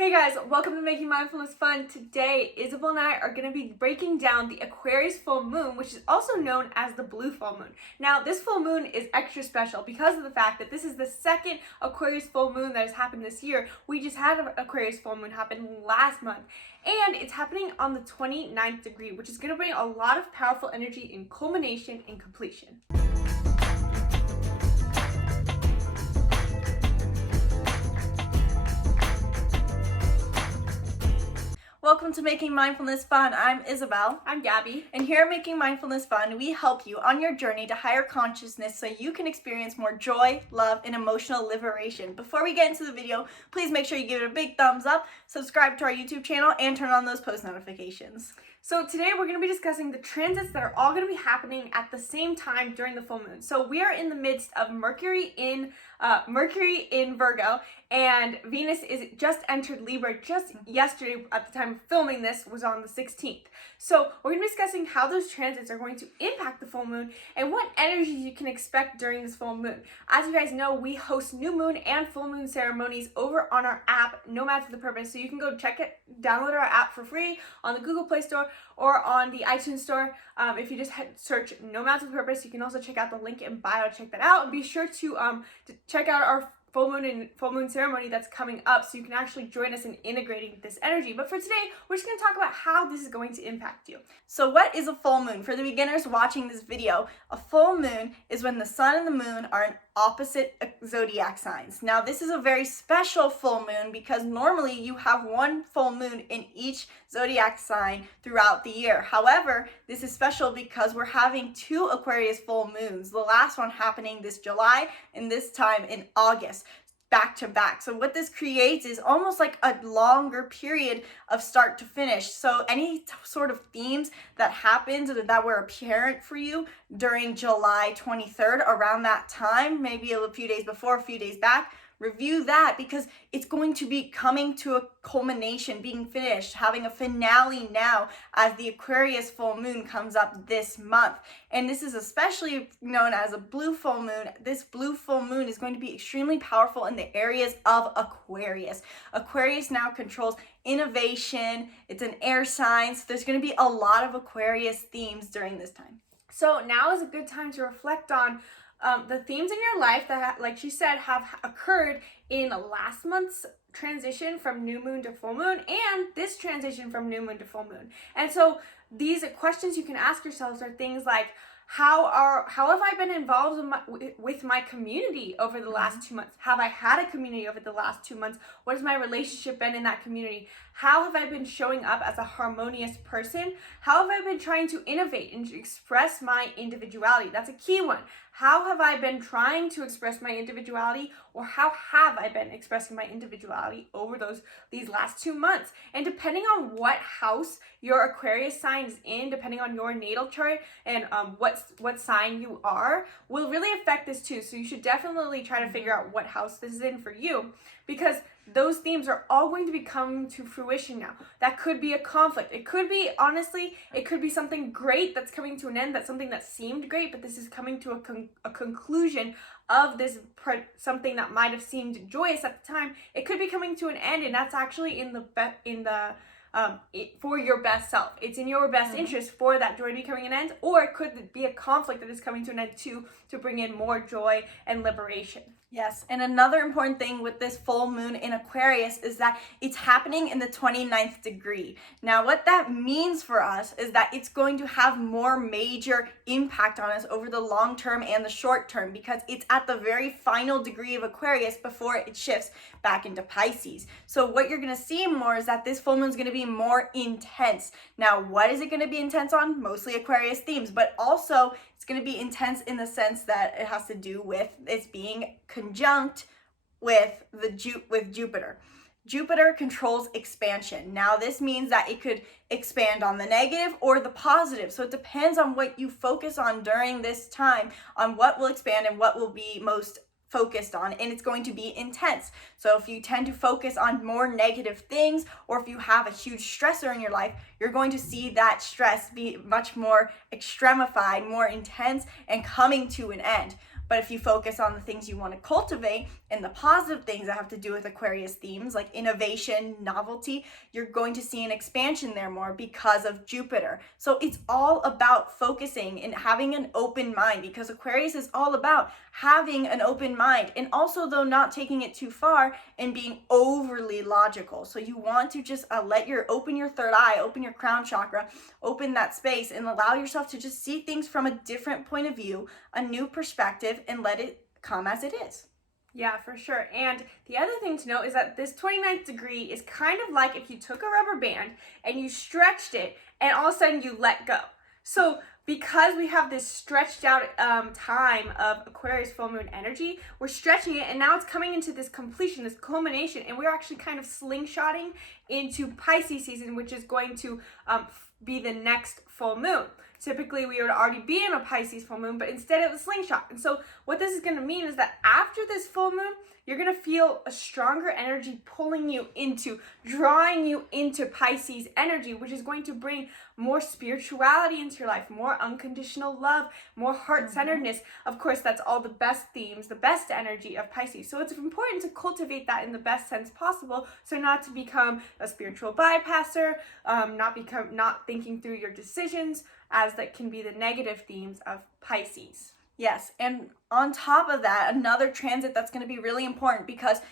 Hey guys, welcome to Making Mindfulness Fun. Today, Isabel and I are going to be breaking down the Aquarius Full Moon, which is also known as the Blue Full Moon. Now, this full moon is extra special because of the fact that this is the second Aquarius Full Moon that has happened this year. We just had an Aquarius Full Moon happen last month, and it's happening on the 29th degree, which is going to bring a lot of powerful energy in culmination and completion. Welcome to Making Mindfulness Fun. I'm Isabel. I'm Gabby. And here at Making Mindfulness Fun, we help you on your journey to higher consciousness so you can experience more joy, love, and emotional liberation. Before we get into the video, please make sure you give it a big thumbs up, subscribe to our YouTube channel, and turn on those post notifications. So today we're going to be discussing the transits that are all going to be happening at the same time during the full moon. So we are in the midst of Mercury in Virgo, and Venus is just entered Libra just yesterday. At the time of filming this was on the 16th. So we're going to be discussing how those transits are going to impact the full moon and what energies you can expect during this full moon. As you guys know, we host new moon and full moon ceremonies over on our app, No Matter the Purpose. So you can go download our app for free on the Google Play Store or on the iTunes Store. If you just search No Matter the Purpose, you can also check out the link in bio to check that out. And be sure to check out our full moon ceremony that's coming up, so you can actually join us in integrating this energy. But for today, we're just going to talk about how this is going to impact you. So what is a full moon? For the beginners watching this video, a full moon is when the sun and the moon are in opposite zodiac signs. Now, this is a very special full moon because normally you have one full moon in each zodiac sign throughout the year. However, this is special because we're having two Aquarius full moons, the last one happening this July and this time in August, back to back. So what this creates is almost like a longer period of start to finish. So any sort of themes that happened or that were apparent for you during July 23rd, around that time, maybe a few days before, a few days back, review that because it's going to be coming to a culmination, being finished, having a finale now as the Aquarius full moon comes up this month. And this is especially known as a blue full moon. This blue full moon is going to be extremely powerful in the areas of Aquarius. Aquarius now controls innovation. It's an air sign, so there's going to be a lot of Aquarius themes during this time. So now is a good time to reflect on the themes in your life that, like she said, have occurred in last month's transition from new moon to full moon and this transition from new moon to full moon. And so these questions you can ask yourselves are things like, how have I been involved with my community over the last 2 months? Have I had a community over the last 2 months? What has my relationship been in that community? How have I been showing up as a harmonious person? How have I been trying to innovate and express my individuality? That's a key one. How have I been trying to express my individuality, or how have I been expressing my individuality over these last 2 months? And depending on what house your Aquarius sign is in, depending on your natal chart and what sign you are, will really affect this too. So you should definitely try to figure out what house this is in for you, because those themes are all going to be coming to fruition now. That could be a conflict. It could be, honestly, it could be something great that's coming to an end, that's something that seemed great, but this is coming to a conclusion of this something that might have seemed joyous at the time. It could be coming to an end, and that's actually for your best self. It's in your best interest for that joy to be coming to an end, or it could be a conflict that is coming to an end too, to bring in more joy and liberation. Yes, and another important thing with this full moon in Aquarius is that it's happening in the 29th degree. Now, what that means for us is that it's going to have more major impact on us over the long term and the short term, because it's at the very final degree of Aquarius before it shifts back into Pisces. So what you're going to see more is that this full moon is going to be more intense. Now, what is it going to be intense on? Mostly Aquarius themes, but also it's going to be intense in the sense that it has to do with its being conjunct with Jupiter. Jupiter controls expansion. Now, this means that it could expand on the negative or the positive. So it depends on what you focus on during this time, on what will expand and what will be most focused on, and it's going to be intense. So if you tend to focus on more negative things, or if you have a huge stressor in your life, you're going to see that stress be much more extremified, more intense, and coming to an end. But if you focus on the things you want to cultivate and the positive things that have to do with Aquarius themes like innovation, novelty, you're going to see an expansion there more because of Jupiter. So it's all about focusing and having an open mind, because Aquarius is all about having an open mind, and also though not taking it too far and being overly logical. So you want to just open your third eye, open your crown chakra, open that space, and allow yourself to just see things from a different point of view, a new perspective, and let it come as it is. Yeah, for sure. And the other thing to note is that this 29th degree is kind of like if you took a rubber band and you stretched it and all of a sudden you let go. So because we have this stretched out time of Aquarius full moon energy, we're stretching it, and now it's coming into this completion, this culmination, and we're actually kind of slingshotting into Pisces season, which is going to be the next full moon. Typically, we would already be in a Pisces full moon, but instead it was slingshot. And so what this is going to mean is that after this full moon, you're going to feel a stronger energy pulling you into, drawing you into Pisces energy, which is going to bring more spirituality into your life, more unconditional love, more heart-centeredness. Of course, that's all the best themes, the best energy of Pisces. So it's important to cultivate that in the best sense possible, so not to become a spiritual bypasser, not thinking through your decisions, as that can be the negative themes of Pisces. Yes, and on top of that, another transit that's going to be really important, because,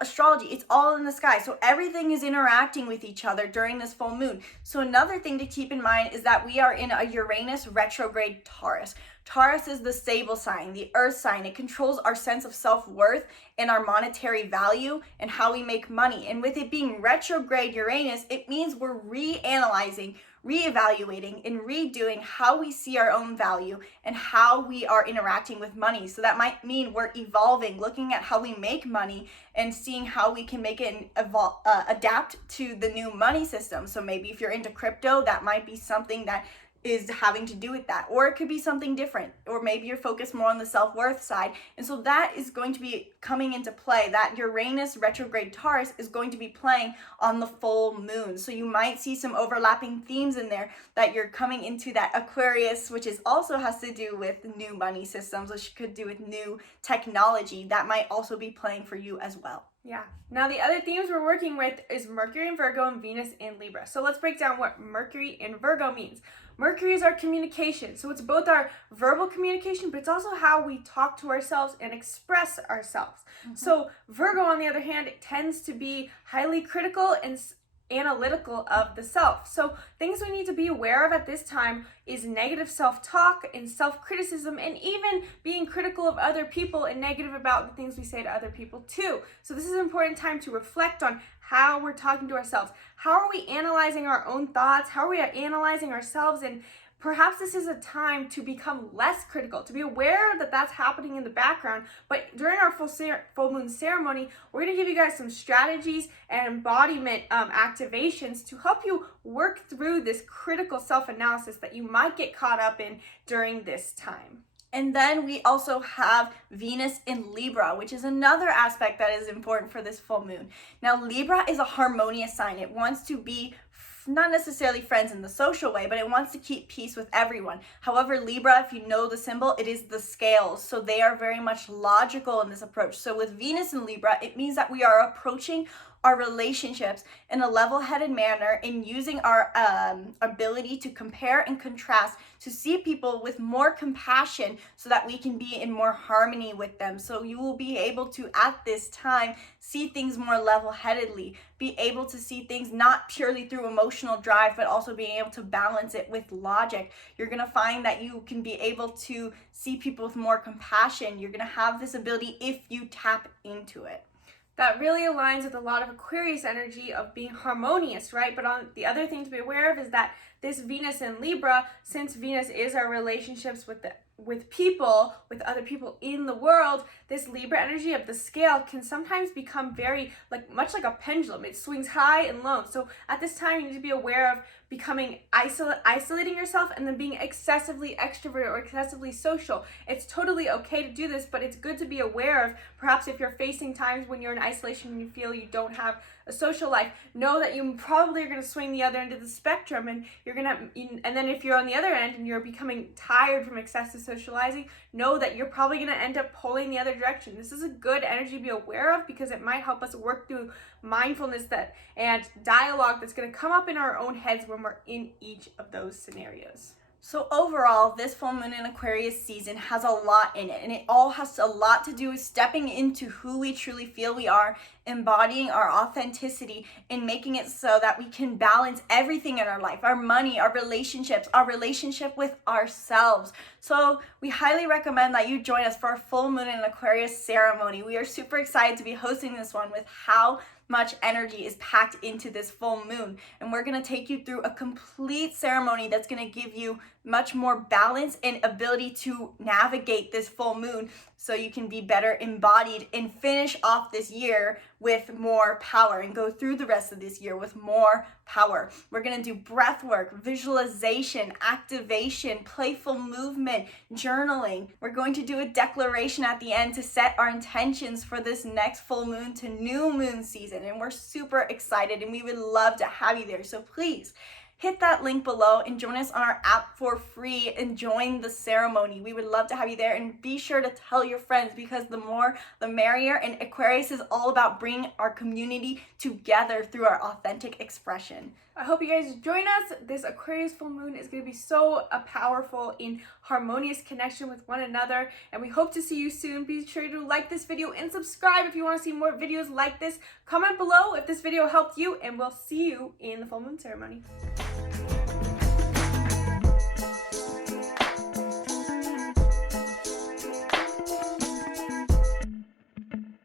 astrology, it's all in the sky. So everything is interacting with each other during this full moon. So another thing to keep in mind is that we are in a Uranus retrograde Taurus. Taurus is the stable sign, the earth sign. It controls our sense of self-worth and our monetary value and how we make money. And with it being retrograde Uranus, it means we're reanalyzing, reevaluating, and redoing how we see our own value and how we are interacting with money. So that might mean we're evolving, looking at how we make money and seeing how we can make it adapt to the new money system. So maybe if you're into crypto, that might be something that is having to do with that, or it could be something different, or maybe you're focused more on the self-worth side. And so that is going to be coming into play. That Uranus retrograde Taurus is going to be playing on the full moon. So you might see some overlapping themes in there, that you're coming into that Aquarius, which is also has to do with new money systems, which could do with new technology. That might also be playing for you as well. Yeah. Now the other themes we're working with is Mercury and Virgo and Venus in Libra. So let's break down what Mercury in Virgo means. Mercury is our communication. So it's both our verbal communication, but it's also how we talk to ourselves and express ourselves. So Virgo, on the other hand, it tends to be highly critical and analytical of the self. So things we need to be aware of at this time is negative self-talk and self-criticism, and even being critical of other people and negative about the things we say to other people too. So this is an important time to reflect on how we're talking to ourselves. How are we analyzing our own thoughts? How are we analyzing ourselves? And perhaps this is a time to become less critical, to be aware that that's happening in the background. But during our full moon ceremony, we're going to give you guys some strategies and embodiment activations to help you work through this critical self-analysis that you might get caught up in during this time. And then we also have Venus in Libra, which is another aspect that is important for this full moon. Now, Libra is a harmonious sign. It wants to be not necessarily friends in the social way, but it wants to keep peace with everyone. However, Libra, if you know the symbol, it is the scales. So they are very much logical in this approach. So with Venus in Libra, it means that we are approaching our relationships in a level-headed manner, and using our ability to compare and contrast, to see people with more compassion so that we can be in more harmony with them. So you will be able to, at this time, see things more level-headedly, be able to see things not purely through emotional drive, but also being able to balance it with logic. You're going to find that you can be able to see people with more compassion. You're going to have this ability if you tap into it. That really aligns with a lot of Aquarius energy of being harmonious, right? But on the other thing to be aware of is that this Venus in Libra, since Venus is our relationships with people, with other people in the world, this Libra energy of the scale can sometimes become very much like a pendulum. It swings high and low. So at this time, you need to be aware of becoming isolating yourself and then being excessively extroverted or excessively social. It's totally okay to do this, but it's good to be aware of perhaps if you're facing times when you're in isolation and you feel you don't have a social life, know that you probably are going to swing the other end of the spectrum, and and then if you're on the other end and you're becoming tired from excessive socializing, know that you're probably going to end up pulling the other direction. This is a good energy to be aware of because it might help us work through mindfulness and dialogue that's going to come up in our own heads when we're in each of those scenarios. So overall, this full moon in Aquarius season has a lot in it, and it all has a lot to do with stepping into who we truly feel we are, embodying our authenticity, and making it so that we can balance everything in our life, our money, our relationships, our relationship with ourselves. So we highly recommend that you join us for our full moon in Aquarius ceremony. We are super excited to be hosting this one with how much energy is packed into this full moon, and we're going to take you through a complete ceremony that's going to give you much more balance and ability to navigate this full moon so you can be better embodied and finish off this year with more power and go through the rest of this year with more power. We're going to do breath work, visualization, activation, playful movement, journaling. We're going to do a declaration at the end to set our intentions for this next full moon to new moon season, and we're super excited and we would love to have you there. So please hit that link below and join us on our app for free and join the ceremony. We would love to have you there, and be sure to tell your friends because the more the merrier, and Aquarius is all about bringing our community together through our authentic expression. I hope you guys join us. This Aquarius full moon is going to be so powerful in harmonious connection with one another, and we hope to see you soon. Be sure to like this video and subscribe if you want to see more videos like this. Comment below if this video helped you, and we'll see you in the full moon ceremony.